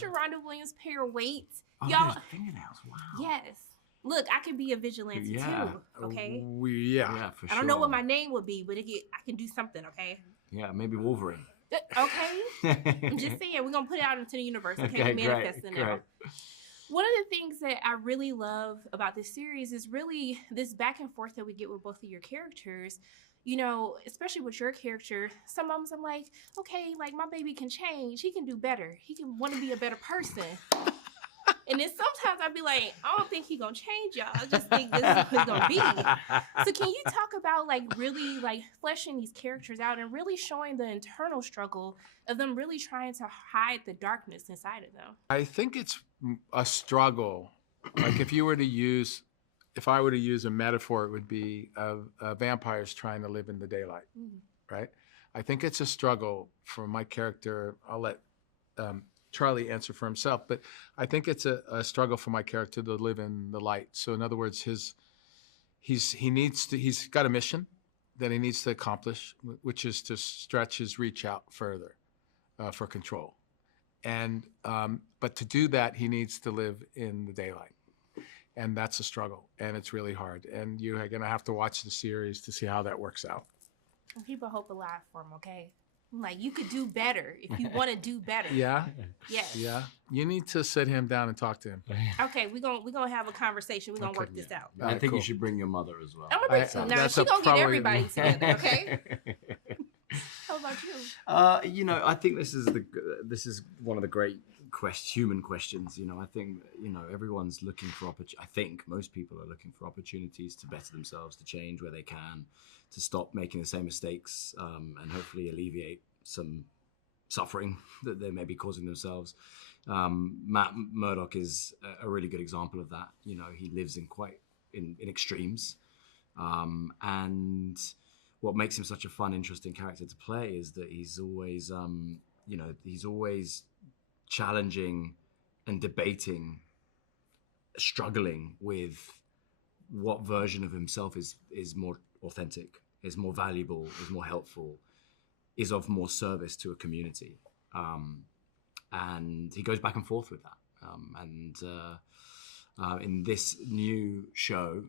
Sharonda Williams pair-weight. Oh, Y'all, those fingernails. Wow. yes. Look, I could be a vigilante too. Okay. Yeah, for sure. I don't know what my name would be, but I can do something. Okay. Yeah, maybe Wolverine. Okay. I'm just saying, we're gonna put it out into the universe. Okay, Okay, manifesting great. now. One of the things that I really love about this series is really this back and forth that we get with both of your characters. You know, especially with your character, some moments I'm like, okay, like my baby can change. He can do better. He can want to be a better person. And then sometimes I'd be like, I don't think he gonna change, y'all. I just think this is what it's gonna be. So can you talk about like really like fleshing these characters out and really showing the internal struggle of them really trying to hide the darkness inside of them? I think it's a struggle. Like if I were to use a metaphor, it would be vampires trying to live in the daylight, right? I think it's a struggle for my character. I'll let Charlie answer for himself, but I think it's a struggle for my character to live in the light. So in other words, he's got a mission that he needs to accomplish, which is to stretch his reach out further for control. And but to do that, he needs to live in the daylight. And that's a struggle, and it's really hard. And you are going to have to watch the series to see how that works out. And people hope a lot for him, okay? Like, you could do better if you want to do better. Yeah? Yes. Yeah. You need to sit him down and talk to him. Okay, we're gonna have a conversation. We're gonna work this out. I think you should bring your mother as well. I'm gonna bring now. She's gonna get everybody together, okay? How about you? You know, I think this is one of the great human questions. You know, I think everyone's looking for I think most people are looking for opportunities to better themselves, to change where they can, to stop making the same mistakes, and hopefully alleviate some suffering that they may be causing themselves. Matt Murdock is a really good example of that. You know, he lives in extremes, and what makes him such a fun, interesting character to play is that he's always, he's always challenging and debating, struggling with what version of himself is more authentic, is more valuable, is more helpful, is of more service to a community. And he goes back and forth with that. In this new show,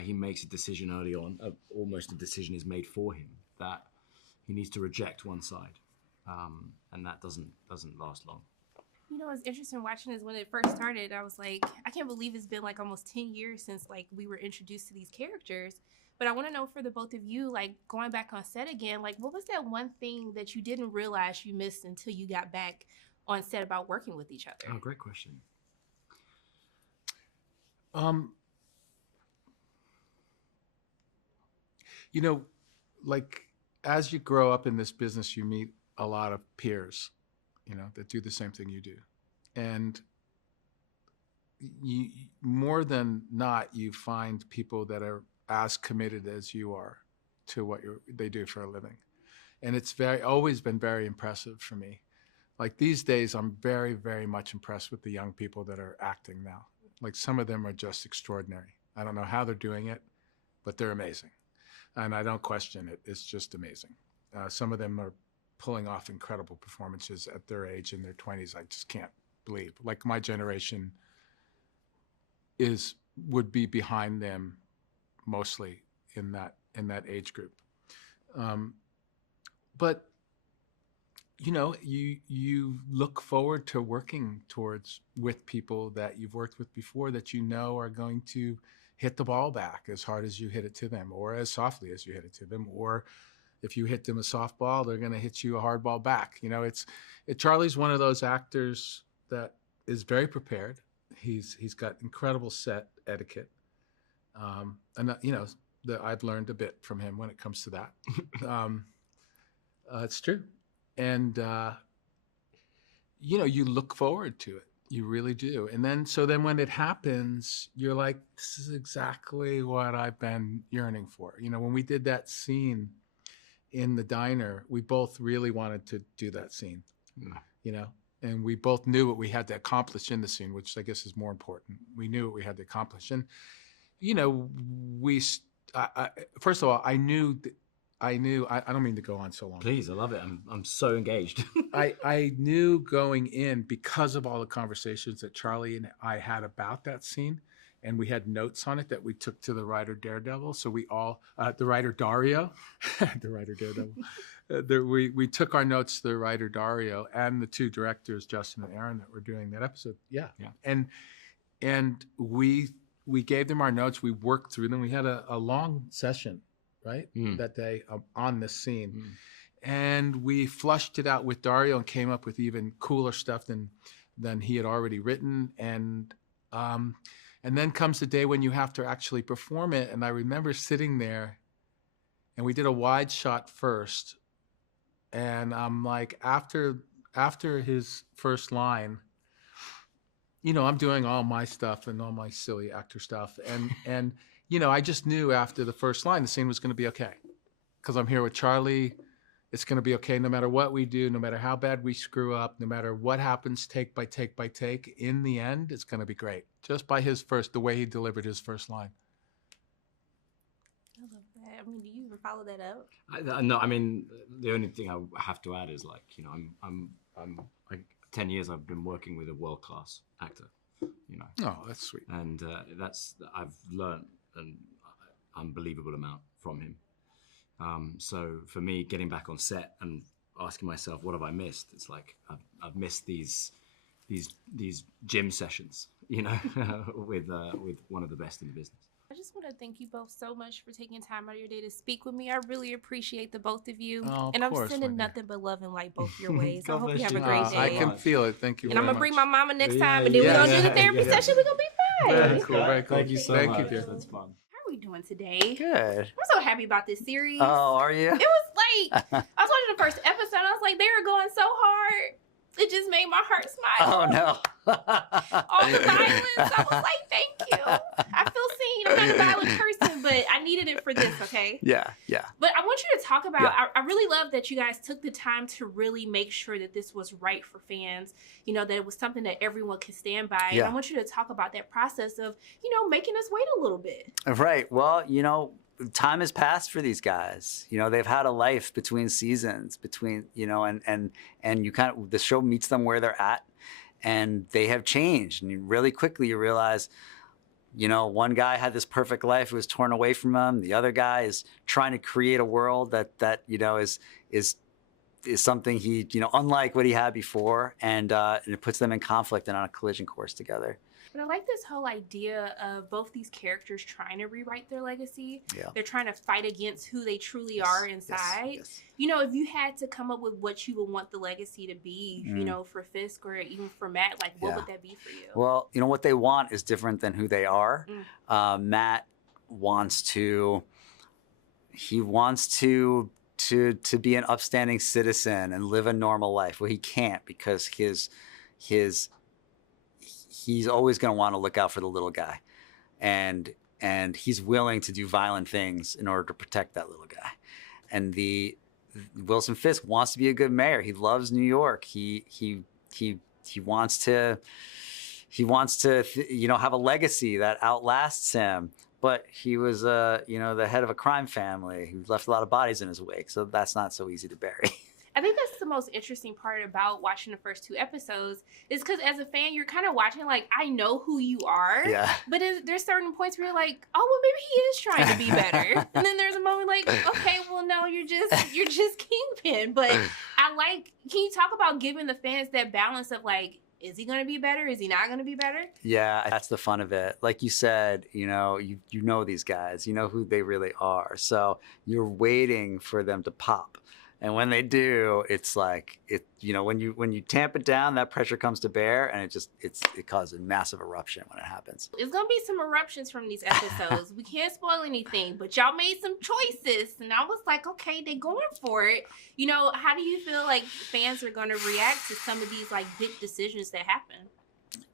he makes a decision early on, almost a decision is made for him, that he needs to reject one side. And that doesn't last long. You know, it's interesting watching this when it first started. I was like, I can't believe it's been like almost 10 years since like we were introduced to these characters. But I want to know for the both of you, like going back on set again, like what was that one thing that you didn't realize you missed until you got back on set about working with each other? Oh, great question. You know, like as you grow up in this business, you meet a lot of peers, you know, that do the same thing you do. And you, more than not, you find people that are as committed as you are to what they do for a living. And it's always been very impressive for me. Like these days, I'm very, very much impressed with the young people that are acting now. Like some of them are just extraordinary. I don't know how they're doing it, but they're amazing. And I don't question it. It's just amazing. Some of them are pulling off incredible performances at their age in their 20s. I just can't believe. Like my generation would be behind them mostly in that age group. But you know, you look forward to working with people that you've worked with before that you know are going to hit the ball back as hard as you hit it to them, or as softly as you hit it to them, or if you hit them a softball, they're going to hit you a hard ball back. You know, Charlie's one of those actors that is very prepared. He's got incredible set etiquette, and you know, I've learned a bit from him when it comes to that. It's true, and you know, you look forward to it. You really do. And then when it happens, you're like, this is exactly what I've been yearning for. You know, when we did that scene in the diner, we both really wanted to do that scene, you know, and we both knew what we had to accomplish in the scene, which I guess is more important. We knew what we had to accomplish. And, you know, first of all, I knew I knew, I don't mean to go on so long. Please, I love it. I'm so engaged. I knew going in, because of all the conversations that Charlie and I had about that scene, and we had notes on it that we took to the writer Daredevil. So we all, the writer Dario, the writer Daredevil, we took our notes to the writer Dario and the two directors, Justin and Aaron, that were doing that episode. Yeah. And we gave them our notes. We worked through them. We had a long session, right, that day on this scene. And we flushed it out with Dario and came up with even cooler stuff than he had already written. And then comes the day when you have to actually perform it. And I remember sitting there, and we did a wide shot first. And I'm like, after his first line, you know, I'm doing all my stuff and all my silly actor stuff. And you know, I just knew after the first line, the scene was going to be okay. Because I'm here with Charlie. It's going to be okay no matter what we do, no matter how bad we screw up, no matter what happens take by take by take. In the end, it's going to be great. Just by the way he delivered his first line. I love that. I mean, do you even follow that up? No, I mean, the only thing I have to add is, like, you know, I'm like 10 years I've been working with a world-class actor, you know. Oh, that's sweet. And I've learned an unbelievable amount from him. So for me, getting back on set and asking myself, what have I missed? It's like I've missed these gym sessions, you know, with one of the best in the business. I just want to thank you both so much for taking time out of your day to speak with me. I really appreciate the both of you. Oh, and I'm course, sending nothing but love and light both your ways. I God hope you bless have a you. great day. I can feel it. Thank you And I'm very going to bring much. my mama next Yeah, time, and then we're yeah, going to do the yeah, therapy yeah. session. We're going to be fine. Very cool. Very cool. Thank you so Thank much. you, dear. That's fun. How are we doing today? Good. I'm so happy about this series. Oh, are you? It was like, I was watching the first episode. I was like, they were going so hard. It just made my heart smile. Oh, no. All the violence. I was like, thank you. I feel seen. I'm not a violent person, but I needed it for this, okay? Yeah. But I want you to talk about, Yeah. I really love that you guys took the time to really make sure that this was right for fans, you know, that it was something that everyone could stand by. Yeah. And I want you to talk about that process of, you know, making us wait a little bit. Right. Well, you know, time has passed for these guys. You know, they've had a life between seasons, you know, and you kind of, the show meets them where they're at, and they have changed. And really quickly you realize, you know, one guy had this perfect life. It was torn away from him. The other guy is trying to create a world that you know, is something he, you know, unlike what he had before. And it puts them in conflict and on a collision course together. But I like this whole idea of both these characters trying to rewrite their legacy. Yeah. They're trying to fight against who they truly are inside. Yes. You know, if you had to come up with what you would want the legacy to be, you know, for Fisk or even for Matt, like what would that be for you? Well, you know, what they want is different than who they are. Matt wants to be an upstanding citizen and live a normal life. Well, he can't, because he's always going to want to look out for the little guy, and he's willing to do violent things in order to protect that little guy. And Wilson Fisk wants to be a good mayor. He loves New York. He wants to you know, have a legacy that outlasts him. But he was you know, the head of a crime family who left a lot of bodies in his wake. So that's not so easy to bury. I think that's the most interesting part about watching the first 2 episodes is because as a fan, you're kind of watching like, I know who you are. Yeah. But there's certain points where you're like, oh, well, maybe he is trying to be better. And then there's a moment like, okay, well, no, you're just Kingpin. But can you talk about giving the fans that balance of like, is he going to be better? Is he not going to be better? Yeah, that's the fun of it. Like you said, you know, you know these guys, you know who they really are. So you're waiting for them to pop. And when they do, it's like, you know, when you tamp it down, that pressure comes to bear, and it causes a massive eruption when it happens. It's going to be some eruptions from these episodes. We can't spoil anything, but y'all made some choices. And I was like, okay, they going for it. You know, how do you feel like fans are going to react to some of these like big decisions that happen?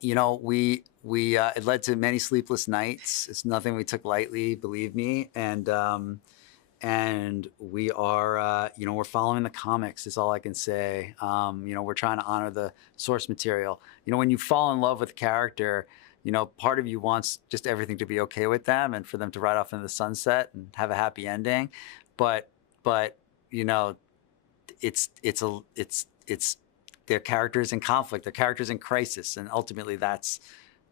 You know, it led to many sleepless nights. It's nothing we took lightly, believe me. And we are, you know, we're following the comics is all I can say. You know, we're trying to honor the source material. You know, when you fall in love with a character, you know, part of you wants just everything to be okay with them and for them to ride off into the sunset and have a happy ending. But but it's their characters in conflict, their characters in crisis, and ultimately that's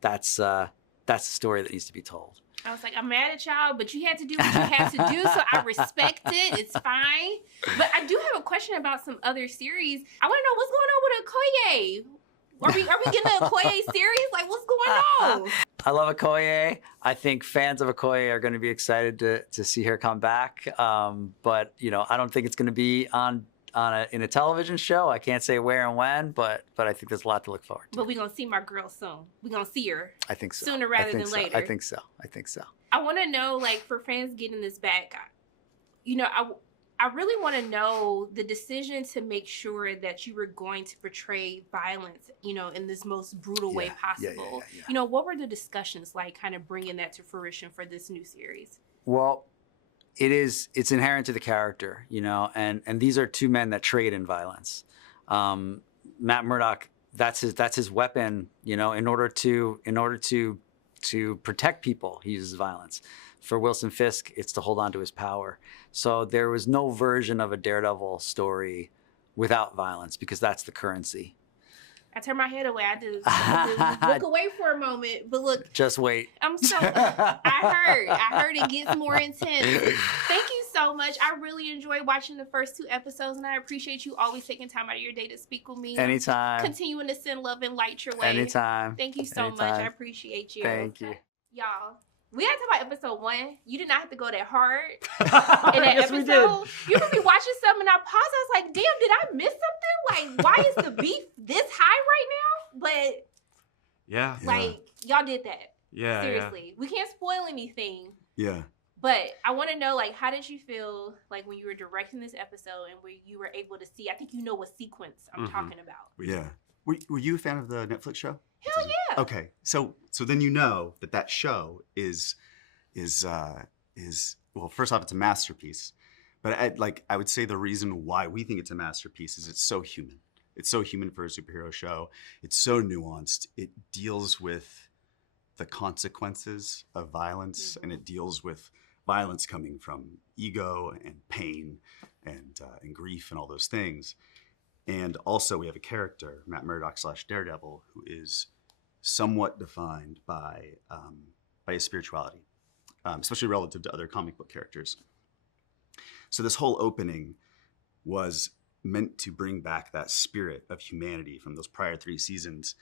the story that needs to be told. I was like, I'm mad at y'all, but you had to do what you had to do, so I respect it. It's fine. But I do have a question about some other series. I want to know what's going on with OKOYE. Are we getting an OKOYE series? Like, what's going on? I love OKOYE. I think fans of OKOYE are going to be excited to see her come back. But I don't think it's going to be in a television show. I can't say where and when, but I think there's a lot to look forward to. But we're going to see my girl soon. We're going to see her. I think so. Sooner rather than later. I think so. I want to know, like, for fans getting this back, I really want to know the decision to make sure that you were going to portray violence, in this most brutal way possible. Yeah. What were the discussions like, kind of bringing that to fruition for this new series? Well, it's inherent to the character, and these are two men that trade in violence. Matt Murdock, that's his weapon, in order to protect people, he uses violence. For Wilson Fisk, it's to hold on to his power. So there was no version of a Daredevil story without violence, because that's the currency. I turned my head away. I had to look away for a moment, but look. Just wait. I heard it gets more intense. Thank you so much. I really enjoyed watching the first 2 episodes, and I appreciate you always taking time out of your day to speak with me. Anytime. Continuing to send love and light your way. Anytime. Thank you so much. I appreciate you. Thank you. Y'all, we had to talk about episode 1. You did not have to go that hard in that Yes, episode. we did. You could be watching something and I paused. I was like, damn, did I miss something? Like, why is the beef this high right now? But Yeah. like, y'all did that. Yeah. Seriously. We can't spoil anything. Yeah. But I want to know, like, how did you feel like when you were directing this episode and where you were able to see? I think you know what sequence I'm talking about. Yeah. Were you a fan of the Netflix show? Hell yeah. Okay, so then you know that show is well, first off, it's a masterpiece. But I would say the reason why we think it's a masterpiece is it's so human. It's so human for a superhero show. It's so nuanced. It deals with the consequences of violence, and it deals with violence coming from ego and pain and grief and all those things. And also we have a character, Matt Murdock / Daredevil, who is somewhat defined by his spirituality, especially relative to other comic book characters. So this whole opening was meant to bring back that spirit of humanity from those prior 3 seasons,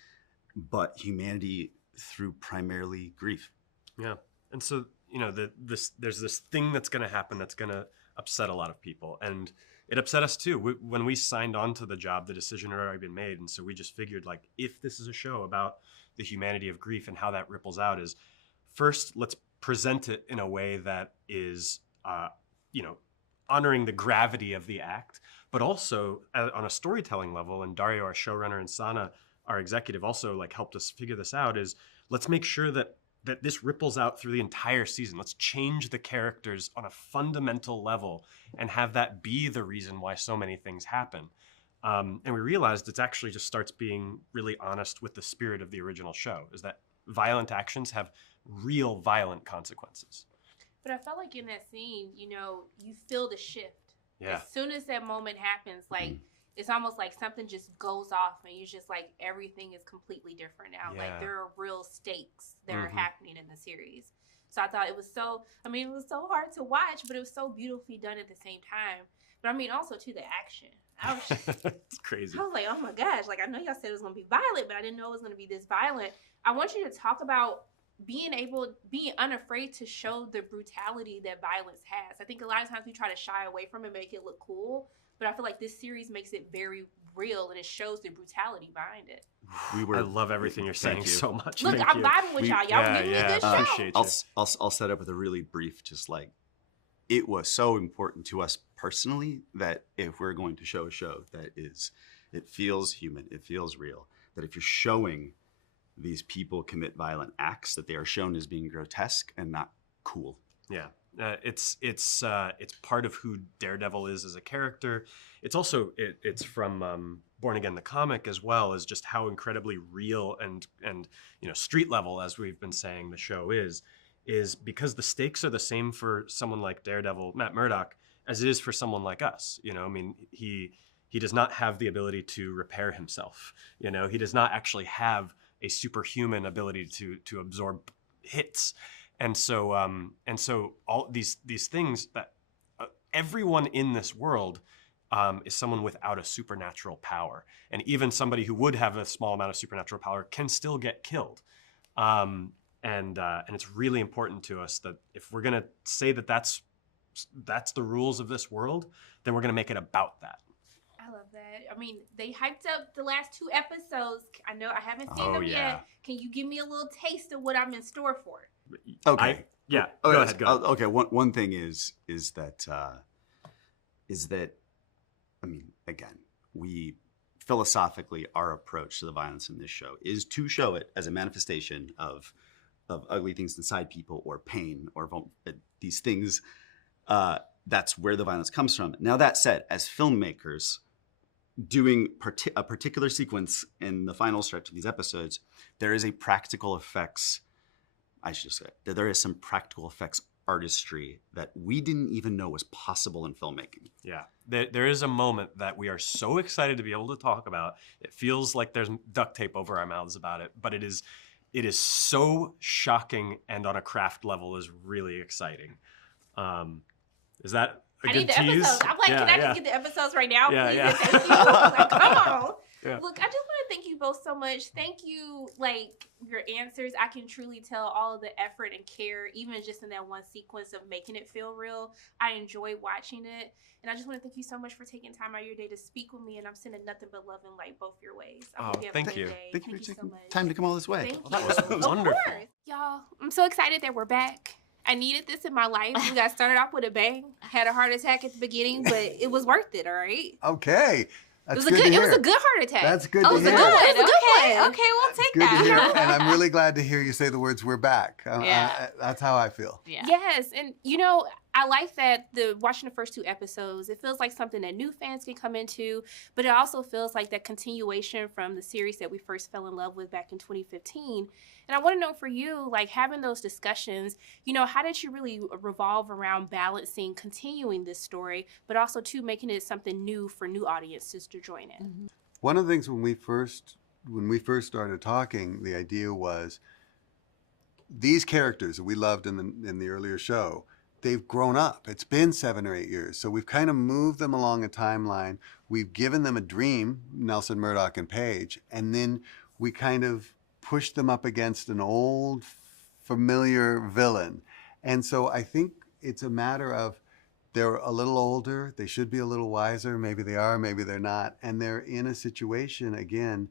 but humanity through primarily grief. Yeah. And so, there's this thing that's going to happen that's going to upset a lot of people. And it upset us too. When we signed on to the job, the decision had already been made. And so we just figured, like, if this is a show about the humanity of grief and how that ripples out, is first, let's present it in a way that is, honoring the gravity of the act, but also on a storytelling level. And Dario, our showrunner, and Sana, our executive, also like helped us figure this out. Is let's make sure that this ripples out through the entire season. Let's change the characters on a fundamental level and have that be the reason why so many things happen. And we realized it actually just starts being really honest with the spirit of the original show, is that violent actions have real violent consequences. But I felt like in that scene, you feel the shift. Yeah. As soon as that moment happens, like, it's almost like something just goes off and you're just like, everything is completely different now. Yeah. Like, there are real stakes that are happening in the series. So I thought it was so hard to watch, but it was so beautifully done at the same time. But I mean, also to the action. I was just, It's crazy. I was like, oh my gosh, like, I know y'all said it was going to be violent, but I didn't know it was going to be this violent. I want you to talk about being unafraid to show the brutality that violence has. I think a lot of times we try to shy away from it, make it look cool, but I feel like this series makes it very real and it shows the brutality behind it. I love everything you're saying so much. Look, I'm vibing with y'all. Y'all were giving me a good show. Appreciate you. I'll set up with a really brief, just like, it was so important to us personally that if we're going to show a show that it feels human, it feels real, that if you're showing these people commit violent acts, that they are shown as being grotesque and not cool. Yeah. It's part of who Daredevil is as a character. It's also it's from Born Again the comic, as well as just how incredibly real and street level, as we've been saying, the show is because the stakes are the same for someone like Daredevil, Matt Murdock, as it is for someone like us. You know, I mean, he does not have the ability to repair himself. You know, he does not actually have a superhuman ability to absorb hits. And so all these things that everyone in this world is someone without a supernatural power. And even somebody who would have a small amount of supernatural power can still get killed. And it's really important to us that if we're going to say that that's the rules of this world, then we're going to make it about that. I love that. I mean, they hyped up the last 2 episodes. I know I haven't seen them yet. Can you give me a little taste of what I'm in store for? Okay. Go ahead. Okay. One thing is that I mean, again, we philosophically, our approach to the violence in this show is to show it as a manifestation of ugly things inside people, or pain, or these things. That's where the violence comes from. Now, that said, as filmmakers, doing a particular sequence in the final stretch of these episodes, there is a practical effects. I should say that there is some practical effects artistry that we didn't even know was possible in filmmaking. Yeah, there is a moment that we are so excited to be able to talk about. It feels like there's duct tape over our mouths about it, but it is so shocking, and on a craft level is really exciting. Is that a I good need the tease? episodes. I'm like, Yeah, can I yeah. just get the episodes right now, Yeah, please? yeah. Thank you. Like, come on. Yeah. Look, I just want to thank you both so much. Thank you, like, your answers. I can truly tell all of the effort and care, even just in that one sequence of making it feel real. I enjoy watching it. And I just want to thank you so much for taking time out of your day to speak with me. And I'm sending nothing but love and light both your ways. I hope you have a thank good you. day. Thank you for so taking much. time to come all this way. Thank That you. was Of wonderful. course. Y'all, I'm so excited that we're back. I needed this in my life. We got started off with a bang. Had a heart attack at the beginning, but it was worth it, all right? Okay. That's It was a good to good. It hear. was a good heart attack. That's good Oh, to it was a hear. good one. It was a good Okay, one. okay, we'll take Good to hear. that. And I'm really glad to hear you say the words, we're back. Yeah. That's how I feel. Yeah. Yes, and you know, I like that watching the first 2 episodes, it feels like something that new fans can come into, but it also feels like that continuation from the series that we first fell in love with back in 2015. And I want to know for you, like having those discussions, you know, how did you really revolve around balancing continuing this story, but also too making it something new for new audiences to join in? Mm-hmm. One of the things when we first started talking, the idea was these characters that we loved in the earlier show, they've grown up. It's been 7 or 8 years. So we've kind of moved them along a timeline. We've given them a dream, Nelson, Murdoch, and Paige, and then we kind of pushed them up against an old familiar villain. And so I think it's a matter of they're a little older, they should be a little wiser, maybe they are, maybe they're not, and they're in a situation, again,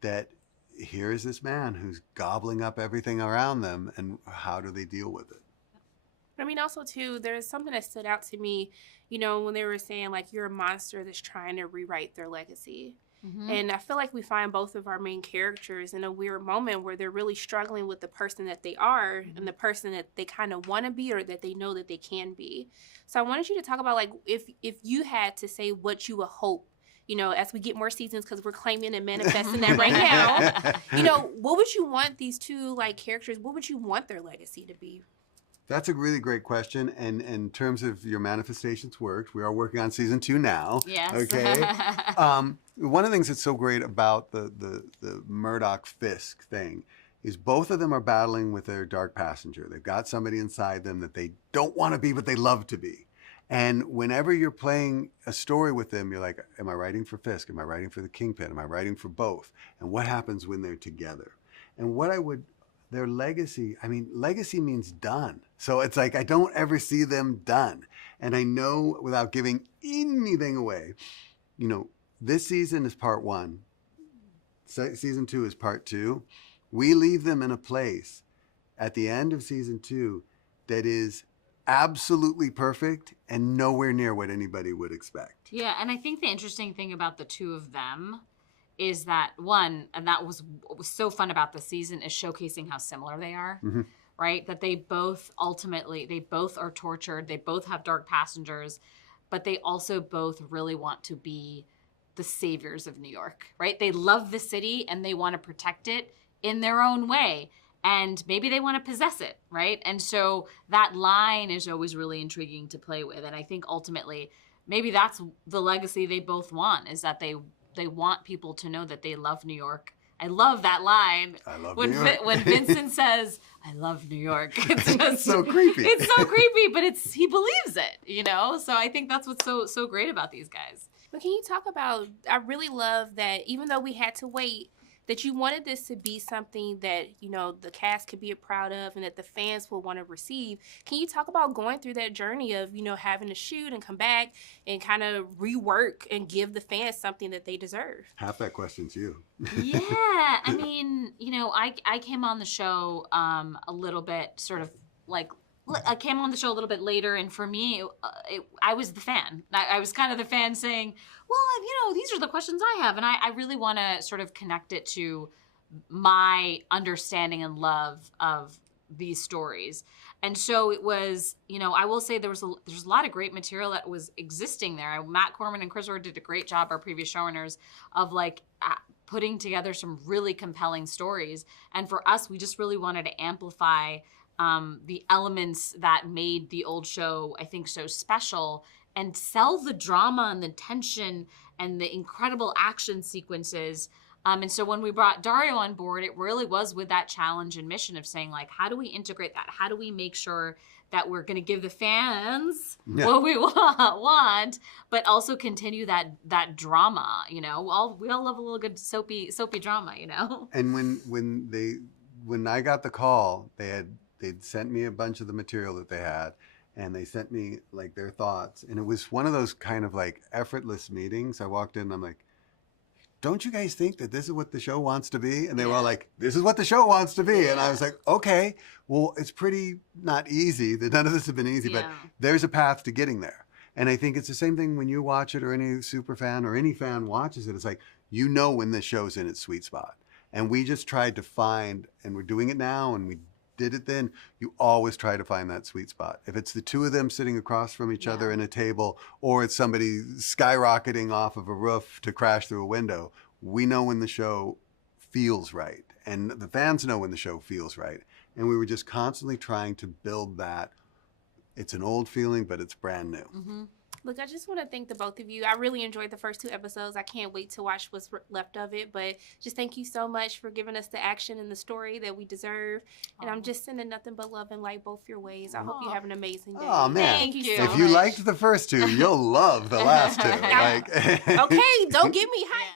that here is this man who's gobbling up everything around them, and how do they deal with it? I mean, also, too, there's something that stood out to me, you know, when they were saying, like, you're a monster that's trying to rewrite their legacy. Mm-hmm. And I feel like we find both of our main characters in a weird moment where they're really struggling with the person that they are and the person that they kind of want to be or that they know that they can be. So I wanted you to talk about, like, if you had to say what you would hope, you know, as we get more seasons, because we're claiming and manifesting that right now, you know, what would you want these 2, like, characters, what would you want their legacy to be? That's a really great question. And in terms of your manifestations worked, we are working on season 2 now. Yes. Okay. One of the things that's so great about the Murdoch Fisk thing is both of them are battling with their dark passenger. They've got somebody inside them that they don't want to be, but they love to be. And whenever you're playing a story with them, you're like, am I writing for Fisk? Am I writing for the Kingpin? Am I writing for both? And what happens when they're together? And their legacy, I mean, legacy means done. So it's like, I don't ever see them done. And I know, without giving anything away, you know, this season is part 1. Season 2 is part 2. We leave them in a place at the end of season 2 that is absolutely perfect and nowhere near what anybody would expect. Yeah, and I think the interesting thing about the 2 of them is that one, and that was what was so fun about the season, is showcasing how similar they are, right? That they both are tortured, they both have dark passengers, but they also both really want to be the saviors of New York, right? They love the city and they want to protect it in their own way. and maybe they want to possess it, right? And so that line is always really intriguing to play with. And I think ultimately, maybe that's the legacy they both want, is that they want people to know that they love New York. I love that line. I love New York. When Vincent says, "I love New York," it's just so creepy. It's so creepy, but he believes it, you know. So I think that's what's so great about these guys. But can you talk about? I really love that even though we had to wait, that you wanted this to be something that, you know, the cast could be proud of and that the fans will want to receive. Can you talk about going through that journey of, you know, having to shoot and come back and kind of rework and give the fans something that they deserve? Half that question's you. Yeah, I mean, you know, I came on the show a little bit sort of like, I came on the show a little bit later, and for me, I was the fan. I was kind of the fan saying, well, you know, these are the questions I have, and I really want to sort of connect it to my understanding and love of these stories. And so it was, you know, I will say there's a lot of great material that was existing there. Matt Corman and Chris Orr did a great job, our previous showrunners, of like putting together some really compelling stories. And for us, we just really wanted to amplify the elements that made the old show, I think, so special, and sell the drama and the tension and the incredible action sequences. And so when we brought Dario on board, it really was with that challenge and mission of saying, like, how do we integrate that? How do we make sure that we're going to give the fans what we want, but also continue that drama? You know, we all love a little good soapy drama, you know. And when I got the call, they'd sent me a bunch of the material that they had, and they sent me like their thoughts. And it was one of those kind of like effortless meetings. I walked in and I'm like, don't you guys think that this is what the show wants to be? And they were all like, this is what the show wants to be. And I was like, okay, well, it's pretty not easy. None of this has been easy, but there's a path to getting there. And I think it's the same thing when you watch it, or any super fan or any fan watches it. It's like, you know when the show's in its sweet spot. And we just tried to find, and we're doing it now, and we did it then, you always try to find that sweet spot. If it's the two of them sitting across from each other in a table, or it's somebody skyrocketing off of a roof to crash through a window, we know when the show feels right. And the fans know when the show feels right. And we were just constantly trying to build that. It's an old feeling, but it's brand new. Mm-hmm. Look, I just want to thank the both of you. I really enjoyed the first 2 episodes. I can't wait to watch what's left of it. But just thank you so much for giving us the action and the story that we deserve. And I'm just sending nothing but love and light both your ways. I hope you have an amazing day. Oh, man. Thank you so If you liked the first 2, you'll love the last 2. Okay, don't get me hyped.